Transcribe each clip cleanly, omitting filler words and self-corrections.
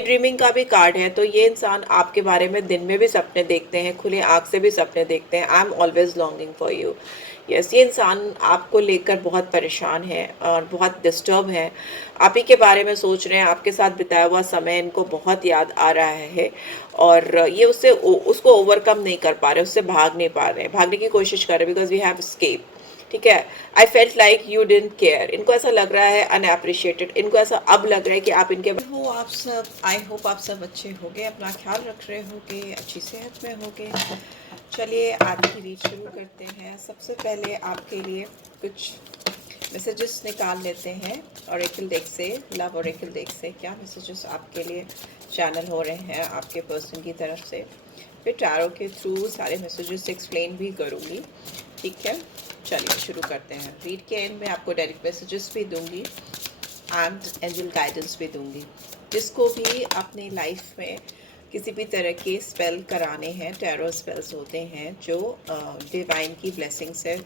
Dreaming का भी card है, तो ये इंसान आपके बारे में दिन में भी सपने देखते हैं, खुले आँख से भी सपने देखते हैं। I am always longing for you. Yes, ये इंसान आपको लेकर बहुत परेशान है और बहुत डिस्टर्ब है। आप ही के बारे में सोच रहे हैं, आपके साथ बिताया हुआ समय इनको बहुत याद आ रहा है और ये उसको ओवरकम नहीं कर पा रहे, उससे भाग नहीं पा रहे, भागने की कोशिश कर रहे बिकॉज वी हैव एस्केप। ठीक है, I felt like you didn't care. इनको ऐसा लग रहा है अनएप्रिशिएटेड, इनको ऐसा अब लग रहा है कि आप इनके हो। आप सब, आई होप आप सब अच्छे होंगे, अपना ख्याल रख रहे होंगे, अच्छी सेहत में होंगे। चलिए आज की रीड शुरू करते हैं। सबसे पहले आपके लिए कुछ मैसेजेस निकाल लेते हैं ओरेकल डेक से, लव ओरेकल डेक से। क्या मैसेजेस आपके लिए चैनल हो रहे हैं आपके पर्सन की तरफ से। फिर टैरो के थ्रू सारे मैसेजेस एक्सप्लेन भी करूँगी। ठीक है, चलिए शुरू करते हैं। रीड के एंड में आपको डायरेक्ट मैसेजेस भी दूंगी एंड एंजल गाइडेंस भी दूंगी। जिसको भी अपनी लाइफ में किसी भी तरह के स्पेल कराने हैं, टैरो स्पेल्स होते हैं जो डिवाइन की ब्लेसिंग से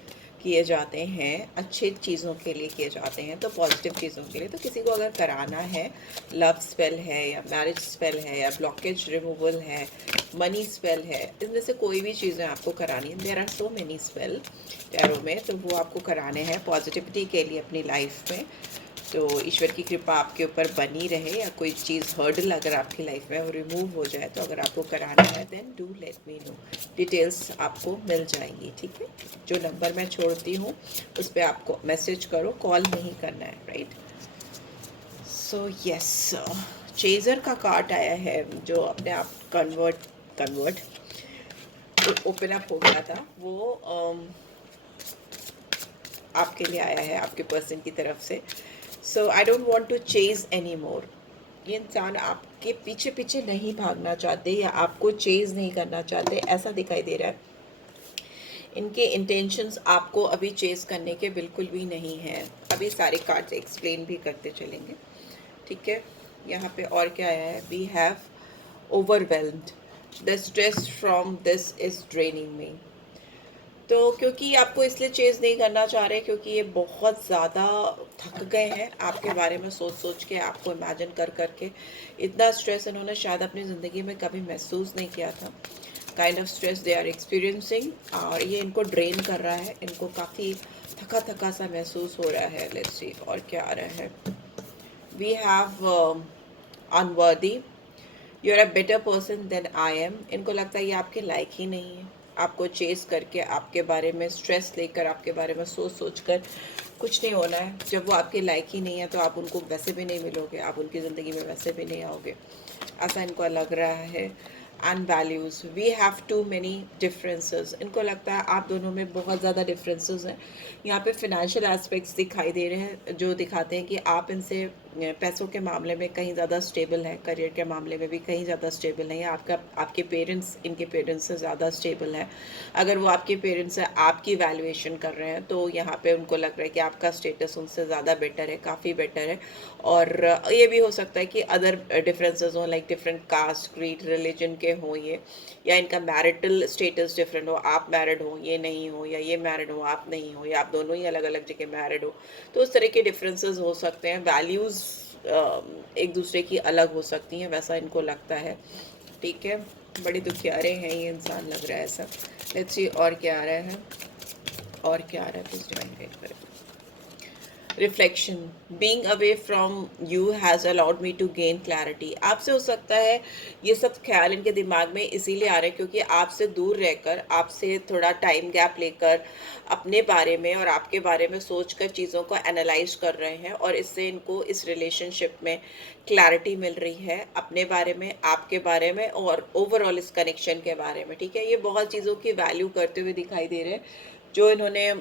किए जाते हैं, अच्छे चीज़ों के लिए किए जाते हैं, तो पॉजिटिव चीज़ों के लिए। तो किसी को अगर कराना है, लव स्पेल है या मैरिज स्पेल है या ब्लॉकेज रिमूवल है, मनी स्पेल है, इनमें से कोई भी चीज़ें आपको करानी है, there are so many spell tarot में, तो वो आपको कराने हैं पॉजिटिविटी के लिए अपनी लाइफ में। तो ईश्वर की कृपा आपके ऊपर बनी रहे, या कोई चीज़ हर्डल अगर आपकी लाइफ में वो रिमूव हो जाए, तो अगर आपको कराना है then do let me know, details आपको मिल जाएंगी। ठीक है, जो नंबर मैं छोड़ती हूँ उस पर आपको मैसेज करो, कॉल नहीं करना है, राइट। सो यस, चेजर का कार्ड आया है जो अपने आप कन्वर्ट ओपन अप हो गया था, वो आपके लिए आया है आपके पर्सन की तरफ से। So I don't want to chase any more. ये इंसान आपके पीछे पीछे नहीं भागना चाहते या आपको चेज नहीं करना चाहते, ऐसा दिखाई दे रहा है। इनके इंटेंशंस आपको अभी चेज करने के बिल्कुल भी नहीं हैं। अभी सारे कार्ड्स एक्सप्लेन भी करते चलेंगे। ठीक है, यहाँ पे और क्या आया है, we have overwhelmed, the stress from this is draining me. तो क्योंकि आपको इसलिए चेज़ नहीं करना चाह रहे क्योंकि ये बहुत ज़्यादा थक गए हैं आपके बारे में सोच सोच के, आपको इमेजिन कर कर के। इतना स्ट्रेस इन्होंने शायद अपनी ज़िंदगी में कभी महसूस नहीं किया था। Kind of stress they are experiencing, और ये इनको ड्रेन कर रहा है, इनको काफ़ी थका थका सा महसूस हो रहा है। लेट्स सी और क्या आ रहा है। We have unworthy, you are a better person than I am. इनको लगता है ये आपके लायक ही नहीं है, आपको चेस करके, आपके बारे में स्ट्रेस लेकर, आपके बारे में सोच सोच कर कुछ नहीं होना है। जब वो आपके लायक ही नहीं है तो आप उनको वैसे भी नहीं मिलोगे, आप उनकी ज़िंदगी में वैसे भी नहीं आओगे, ऐसा इनको लग रहा है। And values, we have too many differences. इनको लगता है आप दोनों में बहुत ज़्यादा डिफरेंसेस हैं। यहाँ पे फिनेंशियल एस्पेक्ट्स दिखाई दे रहे हैं जो दिखाते हैं कि आप इनसे पैसों के मामले में कहीं ज़्यादा स्टेबल है, करियर के मामले में भी कहीं ज़्यादा स्टेबल है, या आपके पेरेंट्स इनके पेरेंट्स से ज़्यादा स्टेबल है। अगर वो आपके पेरेंट्स से आपकी वैल्यूएशन कर रहे हैं तो यहाँ पे उनको लग रहा है कि आपका स्टेटस उनसे ज़्यादा बेटर है, काफ़ी बेटर है। और ये भी हो सकता है कि अदर डिफरेंसेस हों, like different caste, creed, religion के हों ये, या इनका मैरिटल स्टेटस डिफरेंट हो, आप मैरिड हो ये नहीं हो, या ये मैरिड हो आप नहीं हो, या आप दोनों ही अलग अलग जगह मैरिड हो, तो उस तरह के डिफरेंसेस हो सकते हैं। वैल्यूज़ एक दूसरे की अलग हो सकती हैं, वैसा इनको लगता है। ठीक है, बड़े दुखियारे हैं ये इंसान, लग रहा है ऐसा। लेट्स सी और क्या आ रहा है, और क्या आ रहा है, प्लीज ज्वाइन करें। Reflection, being away from you has allowed me to gain clarity. आपसे हो सकता है ये सब ख्याल इनके दिमाग में इसीलिए आ रहे हैं क्योंकि आपसे दूर रहकर, आपसे थोड़ा टाइम गैप लेकर अपने बारे में और आपके बारे में सोचकर चीज़ों को एनालाइज कर रहे हैं, और इससे इनको इस रिलेशनशिप में क्लैरिटी मिल रही है अपने बारे में, आपके बारे में, और ओवरऑल इस कनेक्शन के बारे में। ठीक है, ये बहुत चीज़ों की वैल्यू करते हुए दिखाई दे रहे हैं जो इन्होंने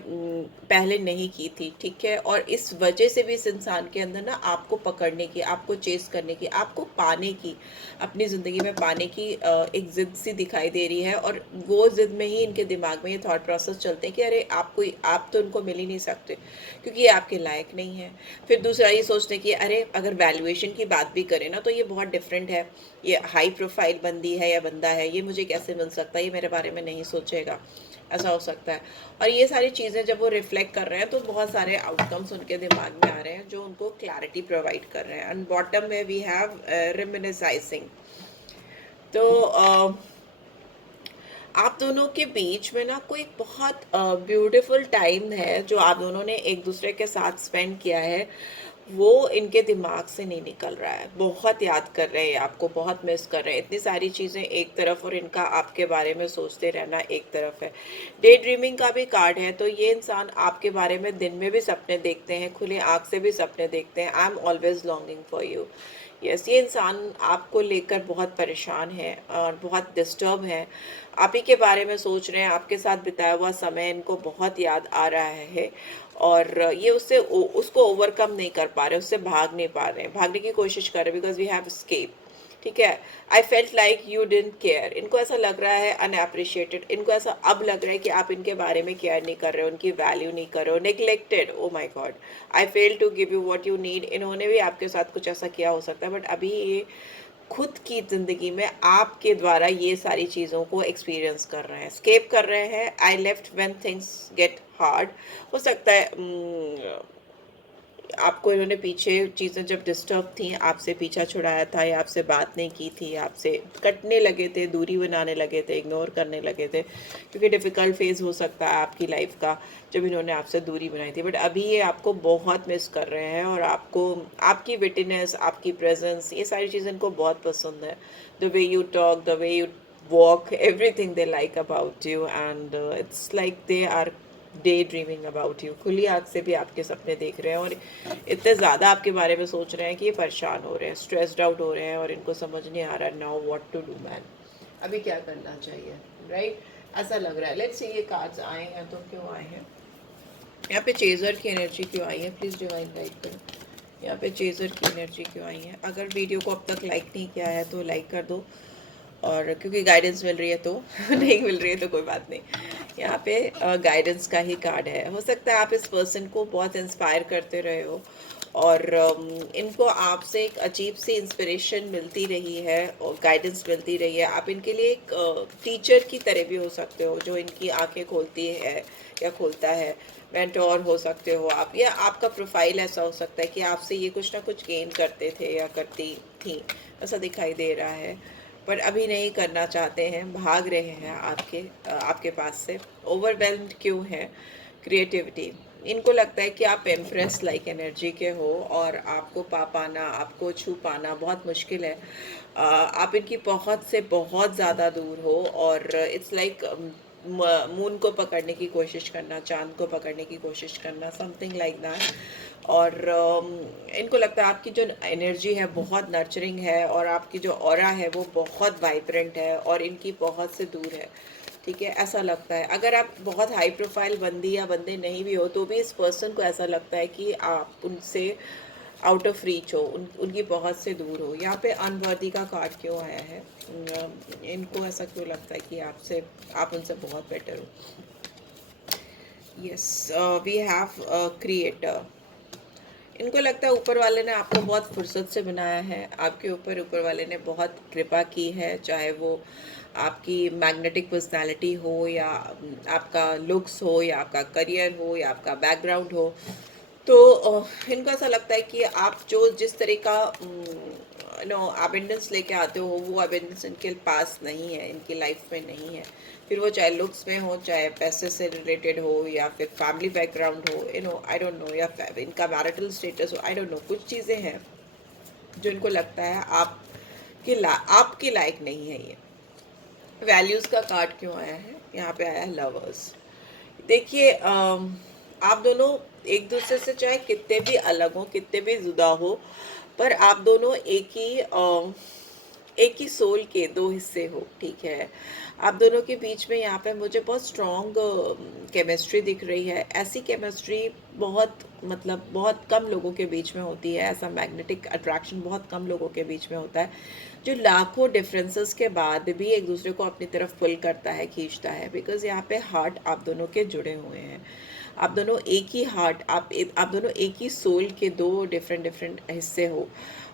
पहले नहीं की थी। ठीक है, और इस वजह से भी इस इंसान के अंदर ना आपको पकड़ने की, आपको चेस करने की, आपको पाने की, अपनी ज़िंदगी में पाने की एक ज़िद सी दिखाई दे रही है। और वो ज़िद में ही इनके दिमाग में ये थॉट प्रोसेस चलते हैं कि अरे आप तो इनको मिल ही नहीं सकते क्योंकि ये आपके लायक नहीं है। फिर दूसरा ये सोचते कि अरे अगर वैल्यूएशन की बात भी करें ना तो ये बहुत डिफरेंट है, ये हाई प्रोफाइल बंदी है या बंदा है, ये मुझे कैसे मिल सकता है, ये मेरे बारे में नहीं सोचेगा। ऐसा हो सकता है। और ये सारी चीज़ें जब वो रिफ्लेक्ट कर रहे हैं तो बहुत सारे आउटकम्स उनके दिमाग में आ रहे हैं जो उनको क्लैरिटी प्रोवाइड कर रहे हैं। एंड बॉटम में वी हैव रिमिनिसाइजिंग। तो आप दोनों के बीच में ना कोई बहुत ब्यूटीफुल टाइम है जो आप दोनों ने एक दूसरे के साथ स्पेंड किया है, वो इनके दिमाग से नहीं निकल रहा है। बहुत याद कर रहे हैं आपको, बहुत मिस कर रहे हैं। इतनी सारी चीज़ें एक तरफ और इनका आपके बारे में सोचते रहना एक तरफ है। डे ड्रीमिंग का भी कार्ड है, तो ये इंसान आपके बारे में दिन में भी सपने देखते हैं, खुले आँख से भी सपने देखते हैं। I am always longing for you. Yes, ये इंसान आपको लेकर बहुत परेशान है और बहुत डिस्टर्ब है। आप ही के बारे में सोच रहे हैं, आपके साथ बिताया हुआ समय इनको बहुत याद आ रहा है। और ये उसको ओवरकम नहीं कर पा रहे, उससे भाग नहीं पा रहे हैं, भागने की कोशिश कर रहे हैं, बिकॉज वी हैव स्केप। ठीक है। I felt like you didn't care. इनको ऐसा लग रहा है अनएप्रिशिएटेड, इनको ऐसा अब लग रहा है कि आप इनके बारे में केयर नहीं कर रहे हो, उनकी वैल्यू नहीं कर रहे हो, neglected. Oh my god, I fail to give you what you need. इन्होंने भी आपके साथ कुछ ऐसा किया हो सकता है, बट अभी ये खुद की ज़िंदगी में आपके द्वारा ये सारी चीज़ों को एक्सपीरियंस कर रहे हैं, स्केप कर रहे हैं। I left when things get hard. हो सकता है आपको इन्होंने पीछे चीज़ें जब डिस्टर्ब थी आपसे पीछा छुड़ाया था, या आपसे बात नहीं की थी, आपसे कटने लगे थे, दूरी बनाने लगे थे, इग्नोर करने लगे थे, क्योंकि डिफ़िकल्ट फेज़ हो सकता है आपकी लाइफ का जब इन्होंने आपसे दूरी बनाई थी। बट अभी ये आपको बहुत मिस कर रहे हैं, और आपको आपकी विटिनेस, आपकी प्रेजेंस, ये सारी चीज़ें इनको बहुत पसंद है। The way you talk, the way you walk, everything they like about you. And it's like they are day dreaming about you. खुली आँख से भी आपके सपने देख रहे हैं, और इतने ज़्यादा आपके बारे में सोच रहे हैं कि ये परेशान हो रहे हैं, स्ट्रेस्ड आउट हो रहे हैं, और इनको समझ नहीं आ रहा now what to do man, अभी क्या करना चाहिए। राइट, ऐसा लग रहा है। लेट्स सी ये कार्ड्स आए हैं तो क्यों आए हैं। यहाँ पे चेजर की एनर्जी क्यों आई है, प्लीज़ डिवाइन गाइड करो। यहाँ पे चेजर की एनर्जी क्यों आई है। अगर वीडियो को अब तक लाइक नहीं किया है तो लाइक कर दो, और क्योंकि गाइडेंस मिल रही है तो नहीं मिल रही है तो कोई बात नहीं। यहाँ पे गाइडेंस का ही कार्ड है। हो सकता है आप इस पर्सन को बहुत इंस्पायर करते रहे हो, और इनको आपसे एक अजीब सी इंस्पिरेशन मिलती रही है और गाइडेंस मिलती रही है। आप इनके लिए एक टीचर की तरह भी हो सकते हो, जो इनकी आंखें खोलती है या खोलता है। मेंटोर हो सकते हो आप, या आपका प्रोफाइल ऐसा हो सकता है कि आपसे ये कुछ ना कुछ गेन करते थे या करती थी, ऐसा दिखाई दे रहा है। पर अभी नहीं करना चाहते हैं, भाग रहे हैं आपके पास से। ओवरवेल्म्ड क्यों है। क्रिएटिविटी, इनको लगता है कि आप एम्प्रेस लाइक एनर्जी के हो, और आपको पा पाना, आपको छू पाना बहुत मुश्किल है। आप इनकी पहुंच से बहुत ज़्यादा दूर हो, और इट्स लाइक मून को पकड़ने की कोशिश करना, चांद को पकड़ने की कोशिश करना, समथिंग लाइक दैट। और इनको लगता है आपकी जो एनर्जी है बहुत नर्चरिंग है, और आपकी जो ऑरा है वो बहुत वाइब्रेंट है, और इनकी बहुत से दूर है। ठीक है, ऐसा लगता है। अगर आप बहुत हाई प्रोफाइल बंदी या बंदे नहीं भी हो तो भी इस पर्सन को ऐसा लगता है कि आप उनसे आउट ऑफ रीच हो, उनकी बहुत से दूर हो। यहाँ पे अनवर्दी का कार्ड क्यों आया है। इनको ऐसा क्यों लगता है कि आप उनसे बहुत बेटर हो। Yes, we have creator. इनको लगता है ऊपर वाले ने आपको बहुत फुर्सत से बनाया है, आपके ऊपर वाले ने बहुत कृपा की है, चाहे वो आपकी मैग्नेटिक पर्सनालिटी हो, या आपका लुक्स हो, या आपका करियर हो, या आपका बैकग्राउंड हो। तो इनको ऐसा लगता है कि आप जो जिस तरह का अबेंडेंस लेके आते हो, वो अबेंडेंस इनके पास नहीं है, इनकी लाइफ में नहीं है। फिर वो चाहे लुक्स में हो, चाहे पैसे से रिलेटेड हो, या फिर फैमिली बैकग्राउंड हो, आई डोंट नो, या इनका मैरिटल स्टेटस हो, आई डोंट नो। कुछ चीज़ें हैं जो इनको लगता है आपके लायक नहीं है ये। वैल्यूज़ का कार्ड क्यों आया है। यहाँ पे आया है लवर्स। देखिए, आप दोनों एक दूसरे से चाहे कितने भी अलग हो, कितने भी जुदा हो, पर आप दोनों एक ही सोल के दो हिस्से हो। ठीक है, आप दोनों के बीच में यहाँ पे मुझे बहुत स्ट्रॉन्ग केमिस्ट्री दिख रही है। ऐसी केमिस्ट्री बहुत कम लोगों के बीच में होती है। ऐसा मैग्नेटिक अट्रैक्शन बहुत कम लोगों के बीच में होता है, जो लाखों डिफरेंसेस के बाद भी एक दूसरे को अपनी तरफ पुल करता है, खींचता है। बिकॉज यहाँ पे हार्ट आप दोनों के जुड़े हुए हैं। आप दोनों एक ही हार्ट, आप दोनों एक ही सोल के दो डिफरेंट डिफरेंट हिस्से हो।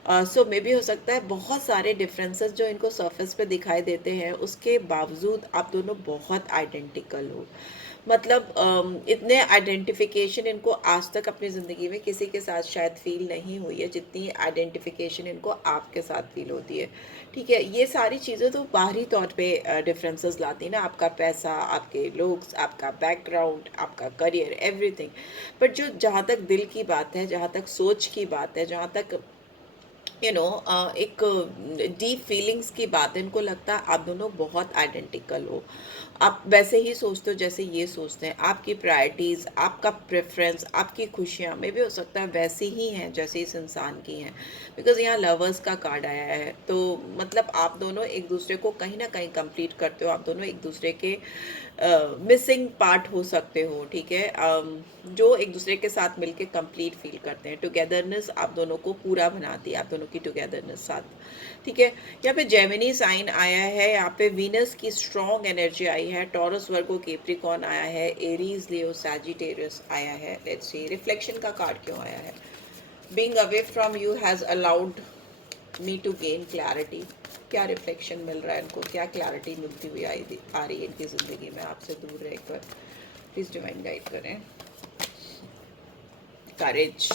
सो मे बी हो सकता है बहुत सारे डिफरेंसेस जो इनको सरफेस पे दिखाई देते हैं, उसके बावजूद आप दोनों बहुत आइडेंटिकल हो। मतलब इतने आइडेंटिफिकेशन इनको आज तक अपनी ज़िंदगी में किसी के साथ शायद फील नहीं हुई है जितनी आइडेंटिफिकेशन इनको आपके साथ फील होती है। ठीक है, ये सारी चीज़ें तो बाहरी तौर पे डिफरेंसेस लाती हैं ना, आपका पैसा, आपके लुक्स, आपका बैकग्राउंड, आपका करियर, एवरीथिंग। बट जो जहाँ तक दिल की बात है, जहाँ तक सोच की बात है, जहाँ तक एक डीप फीलिंग्स की बात है, इनको लगता है आप दोनों बहुत आइडेंटिकल हो। आप वैसे ही सोचते हो जैसे ये सोचते हैं, आपकी प्रायोरिटीज़, आपका प्रेफरेंस, आपकी खुशियाँ में भी हो सकता है वैसी ही हैं जैसे इस इंसान की हैं। बिकॉज़ यहाँ लवर्स का कार्ड आया है, तो मतलब आप दोनों एक दूसरे को कहीं ना कहीं कंप्लीट करते हो, आप दोनों एक दूसरे के मिसिंग पार्ट हो सकते हो। ठीक है, जो एक दूसरे के साथ मिलके कंप्लीट फील करते हैं। टुगेदरनेस आप दोनों को पूरा बनाती है, आप दोनों की टुगेदरनेस साथ। ठीक है, यहाँ पे जेमिनी साइन आया है, यहाँ पे वीनस की स्ट्रॉन्ग एनर्जी आई है, टॉरस, वर्गो, कैप्रिकॉर्न आया है, एरीज, लियो, सैजिटेरियस आया है। लेट्स सी रिफ्लेक्शन का कार्ड क्यों आया है। Being away from you has allowed me to gain clarity. क्या रिफ्लेक्शन मिल रहा है इनको, क्या क्लैरिटी मिलती हुई आ रही है इनकी ज़िंदगी में आपसे दूर रहकर। प्लीज़ डिवाइन गाइड करें। करेज,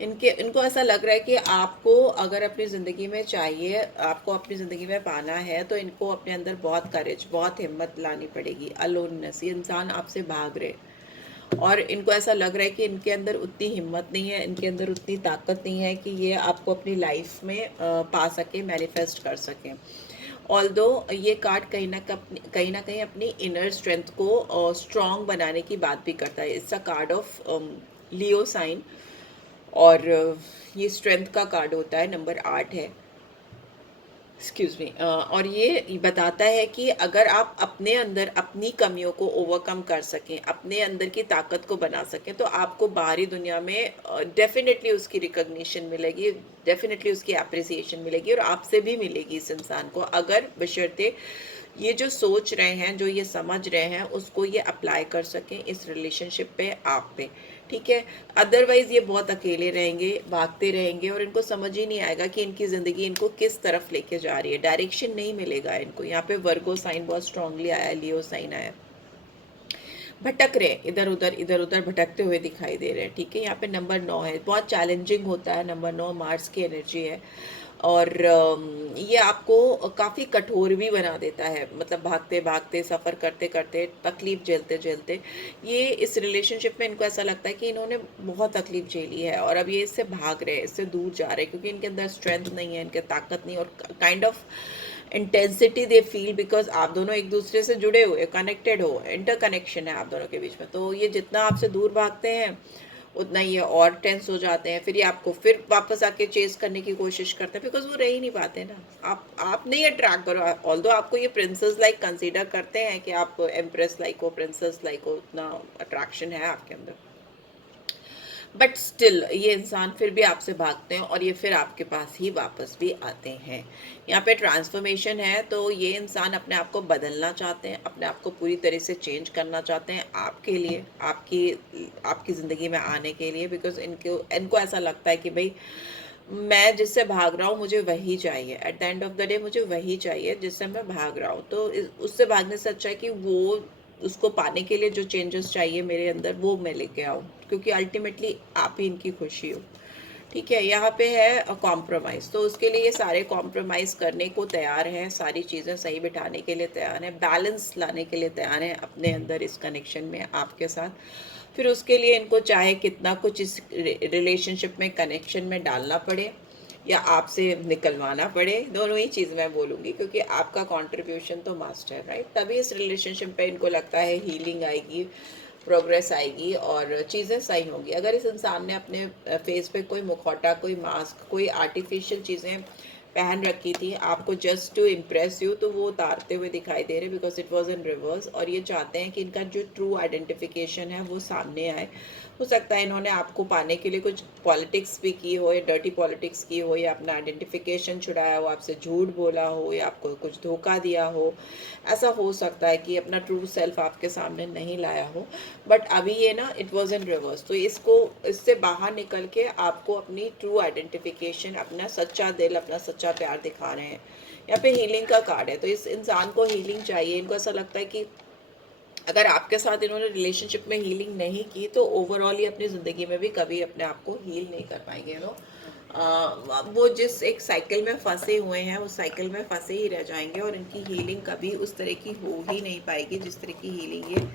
इनको ऐसा लग रहा है कि आपको अगर अपनी ज़िंदगी में चाहिए, आपको अपनी ज़िंदगी में पाना है, तो इनको अपने अंदर बहुत करेज, बहुत हिम्मत लानी पड़ेगी। अलोननेस, ये इंसान आपसे भाग रहे, और इनको ऐसा लग रहा है कि इनके अंदर उतनी हिम्मत नहीं है, इनके अंदर उतनी ताकत नहीं है कि ये आपको अपनी लाइफ में पा सके, मैनिफेस्ट कर सकें। ऑल्दो ये कार्ड कहीं ना कहीं अपनी इनर स्ट्रेंथ को स्ट्रॉन्ग बनाने की बात भी करता है। It's a card of Leo sign, और ये स्ट्रेंथ का कार्ड होता है, नंबर 8 है, एक्सक्यूज मी। और ये बताता है कि अगर आप अपने अंदर अपनी कमियों को ओवरकम कर सकें, अपने अंदर की ताकत को बना सकें, तो आपको बाहरी दुनिया में डेफिनेटली उसकी रिकग्निशन मिलेगी, डेफिनेटली उसकी अप्रिसिएशन मिलेगी, और आपसे भी मिलेगी इस इंसान को, अगर बशर्ते ये जो सोच रहे हैं, जो ये समझ रहे हैं, उसको ये अप्लाई कर सकें इस रिलेशनशिप पे, आप पे। ठीक है, अदरवाइज ये बहुत अकेले रहेंगे, भागते रहेंगे, और इनको समझ ही नहीं आएगा कि इनकी ज़िंदगी इनको किस तरफ लेके जा रही है, डायरेक्शन नहीं मिलेगा इनको। यहाँ पे वर्गो साइन बहुत स्ट्रांगली आया है, लियो साइन आया, भटक रहे, इधर उधर भटकते हुए दिखाई दे रहे हैं। ठीक है, यहाँ पे नंबर 9 है, बहुत चैलेंजिंग होता है नंबर 9, मार्स की एनर्जी है, और ये आपको काफ़ी कठोर भी बना देता है। मतलब भागते भागते, सफ़र करते करते, तकलीफ़ झेलते झेलते, ये इस रिलेशनशिप में इनको ऐसा लगता है कि इन्होंने बहुत तकलीफ़ झेली है, और अब ये इससे भाग रहे हैं, इससे दूर जा रहे हैं, क्योंकि इनके अंदर स्ट्रेंथ नहीं है, इनके ताकत नहीं, और kind of intensity they feel, because आप दोनों एक दूसरे से जुड़े हुए, कनेक्टेड हो, इंटर कनेक्शन है आप दोनों के बीच में। तो ये जितना आपसे दूर भागते हैं, उतना ही ये और टेंस हो जाते हैं, फिर ये आपको फिर वापस आके चेज करने की कोशिश करते हैं, बिकॉज वो रह ही नहीं पाते ना। आप नहीं अट्रैक्ट करो, ऑल्दो आपको ये प्रिंसेस लाइक कंसीडर करते हैं कि आप एम्प्रेस लाइक हो, प्रिंसेस लाइक हो, उतना अट्रैक्शन है आपके अंदर, बट स्टिल ये इंसान फिर भी आपसे भागते हैं, और ये फिर आपके पास ही वापस भी आते हैं। यहाँ पे ट्रांसफॉर्मेशन है, तो ये इंसान अपने आप को बदलना चाहते हैं, अपने आप को पूरी तरह से चेंज करना चाहते हैं आपके लिए, आपकी ज़िंदगी में आने के लिए, बिकॉज इनको ऐसा लगता है कि भाई मैं जिससे भाग रहा हूँ मुझे वही चाहिए, at the end of the day मुझे वही चाहिए जिससे मैं भाग रहा हूँ। तो उससे भागने से अच्छा है कि वो, उसको पाने के लिए जो चेंजेस चाहिए मेरे अंदर, वो मैं लेके आऊँ, क्योंकि अल्टीमेटली आप ही इनकी खुशी हो। ठीक है, यहाँ पे है कॉम्प्रोमाइज़, तो उसके लिए ये सारे कॉम्प्रोमाइज़ करने को तैयार हैं, सारी चीज़ें सही बिठाने के लिए तैयार हैं, बैलेंस लाने के लिए तैयार हैं अपने अंदर इस कनेक्शन में आपके साथ। फिर उसके लिए इनको चाहे कितना कुछ इस रिलेशनशिप में, कनेक्शन में डालना पड़े, या आपसे निकलवाना पड़े, दोनों ही चीज़ मैं बोलूँगी, क्योंकि आपका कंट्रीब्यूशन तो मस्ट है, राइट। तभी इस रिलेशनशिप पे इनको लगता है हीलिंग आएगी, प्रोग्रेस आएगी, और चीज़ें सही होंगी। अगर इस इंसान ने अपने फेस पे कोई मुखौटा, कोई मास्क, कोई आर्टिफिशियल चीज़ें पहन रखी थी आपको जस्ट टू इम्प्रेस यू, तो वो उतारते हुए दिखाई दे रहे, because it was in reverse, और ये चाहते हैं कि इनका जो ट्रू आइडेंटिफिकेशन है वो सामने आए, हो सकता है इन्होंने आपको पाने के लिए कुछ पॉलिटिक्स भी की हो, या डर्टी पॉलिटिक्स की हो, या अपना आइडेंटिफिकेशन छुड़ाया हो, आपसे झूठ बोला हो, या आपको कुछ धोखा दिया हो। ऐसा हो सकता है कि अपना ट्रू सेल्फ आपके सामने नहीं लाया हो। बट अभी ये ना इट वॉज इन रिवर्स, तो इससे बाहर निकल के आपको अपनी ट्रू आइडेंटिफिकेशन, अपना सच्चा दिल, अपना सच्चा प्यार दिखा रहे हैं। यहाँ पे हीलिंग का कार्ड है, तो इस इंसान को हीलिंग चाहिए। इनको ऐसा लगता है कि अगर आपके साथ इन्होंने रिलेशनशिप में हीलिंग नहीं की तो ओवरऑल ही अपनी ज़िंदगी में भी कभी अपने आप को हील नहीं कर पाएंगे। वो जिस एक साइकिल में फंसे हुए हैं उस साइकिल में फंसे ही रह जाएंगे, और इनकी हीलिंग कभी उस तरह की हो ही नहीं पाएगी जिस तरह की हीलिंग ये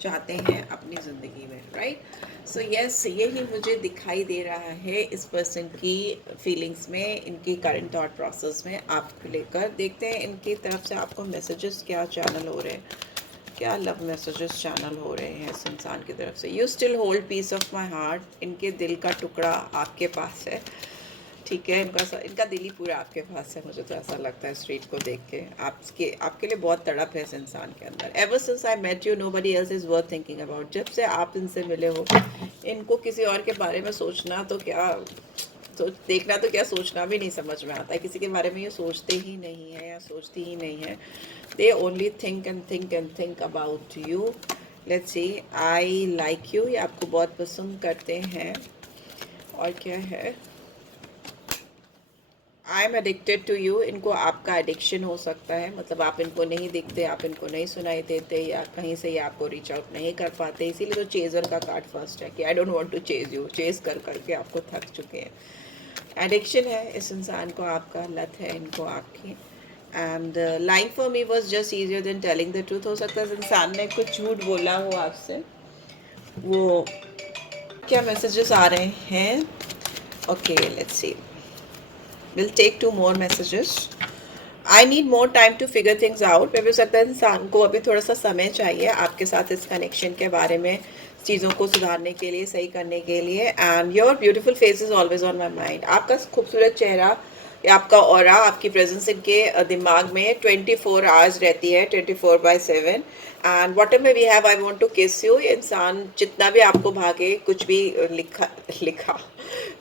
चाहते हैं अपनी ज़िंदगी में, राइट। सो यस, यही मुझे दिखाई दे रहा है इस पर्सन की फीलिंग्स में, इनकी करंट थॉट प्रोसेस में आपको लेकर। देखते हैं इनकी तरफ से आपको मैसेजेस क्या चैनल हो रहे हैं, क्या लव मैसेजेस चैनल हो रहे हैं इस इंसान की तरफ से। You still hold piece of my heart, इनके दिल का टुकड़ा आपके पास है, ठीक है। इनका दिल ही पूरा आपके पास है, मुझे तो ऐसा लगता है स्ट्रीट को देख के। आपके लिए बहुत तड़प है इस इंसान के अंदर। Ever since I met you nobody else is worth thinking about, जब से आप इनसे मिले हो इनको किसी और के बारे में सोचना तो क्या, तो देखना तो क्या, सोचना भी नहीं समझ में आता है। किसी के बारे में ये सोचते ही नहीं है या सोचती ही नहीं है। They only think and think and think about you. Let's see, I like you, ये आपको बहुत पसंद करते हैं। और क्या है, I am addicted to you, इनको आपका एडिक्शन हो सकता है। मतलब आप इनको नहीं दिखते, आप इनको नहीं सुनाई देते, या कहीं से ये आपको रीच आउट नहीं कर पाते, इसीलिए तो चेजर का कार्ड फर्स्ट है कि I don't want to chase you. Chase कर करके आपको थक चुके हैं। एडिक्शन है इस इंसान को आपका, लत है इनको आपकी। And life for me was just easier than telling the truth. हो सकता है इस इंसान ने कुछ झूठ बोला हो आपसे। वो क्या मैसेजेस आ रहे हैं? Okay, let's see, will take 2 more messages. I need more time to figure things out. हो सकता है इंसान को अभी थोड़ा सा समय चाहिए आपके साथ इस कनेक्शन के बारे में, चीज़ों को सुधारने के लिए, सही करने के लिए। And your beautiful face is always on my mind, आपका खूबसूरत चेहरा या आपका ऑरा, आपकी प्रेजेंस इनके दिमाग में 24 आवर्स रहती है, 24/7। And whatever we have I want to kiss you. ये इंसान जितना भी आपको भागे, कुछ भी लिखा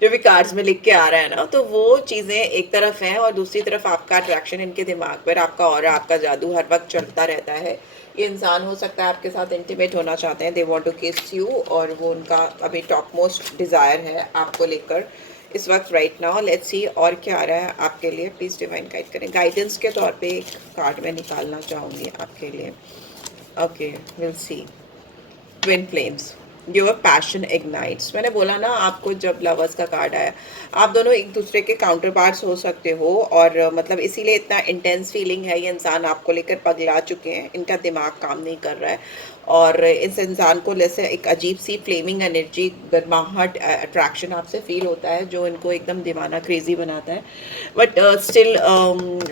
जो भी कार्ड्स में लिख के आ रहा है ना, तो वो चीज़ें एक तरफ हैं, और दूसरी तरफ आपका अट्रैक्शन इनके दिमाग पर, आपका ऑरा, आपका जादू हर वक्त चलता रहता है। ये इंसान हो सकता है आपके साथ इंटीमेट होना चाहते हैं, they want to kiss you, और वो उनका अभी टॉप मोस्ट डिज़ायर है आपको लेकर इस वक्त, राइट नाउ। लेट्स सी और क्या आ रहा है आपके लिए, प्लीज़ डिवाइन गाइड करें। गाइडेंस के तौर पे एक कार्ड मैं निकालना चाहूँगी आपके लिए। Okay, will see, twin flames, your passion ignites. मैंने बोला ना आपको, जब लवर्स का कार्ड आया, आप दोनों एक दूसरे के काउंटर पार्ट्स हो सकते हो, और मतलब इसीलिए इतना इंटेंस फीलिंग है। ये इंसान आपको लेकर पगला चुके हैं, इनका दिमाग काम नहीं कर रहा है, और इस इंसान को जैसे एक अजीब सी फ्लेमिंग एनर्जी, गर्माहट, अट्रैक्शन आपसे फील होता है, जो इनको एकदम दीवाना, क्रेजी बनाता है। बट स्टिल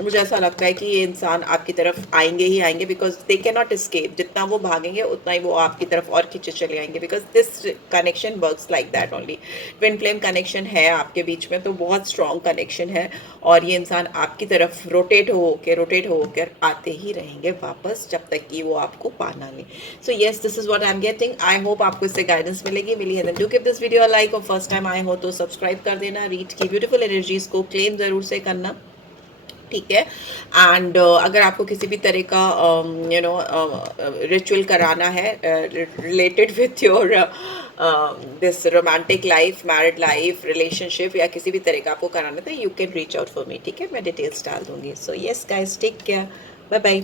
मुझे ऐसा लगता है कि ये इंसान आपकी तरफ आएंगे ही आएंगे, because they can not escape. जितना वो भागेंगे उतना ही वो आपकी तरफ और खींचे चले आएंगे, because this connection works like that only. Twin flame connection है आपके बीच में, तो बहुत स्ट्रॉन्ग कनेक्शन है, और ये इंसान आपकी तरफ रोटेट होकर आते ही रहेंगे वापस, जब तक कि वो आपको पाना ले। So yes, this is what I am getting. I hope आपको इससे गाइडेंस मिली है। Then do give this video a like, और फर्स्ट टाइम आए हो तो सब्सक्राइब कर देना। रीड की ब्यूटीफुल एनर्जीज को क्लेम ज़रूर से करना, ठीक है। एंड अगर आपको किसी भी तरह का रिचुअल कराना है related with your this romantic life, married life, relationship, या किसी भी तरह का आपको कराना है, तो you can reach out for me, ठीक है। मैं डिटेल्स डाल दूंगी। So yes guys, take care, bye bye.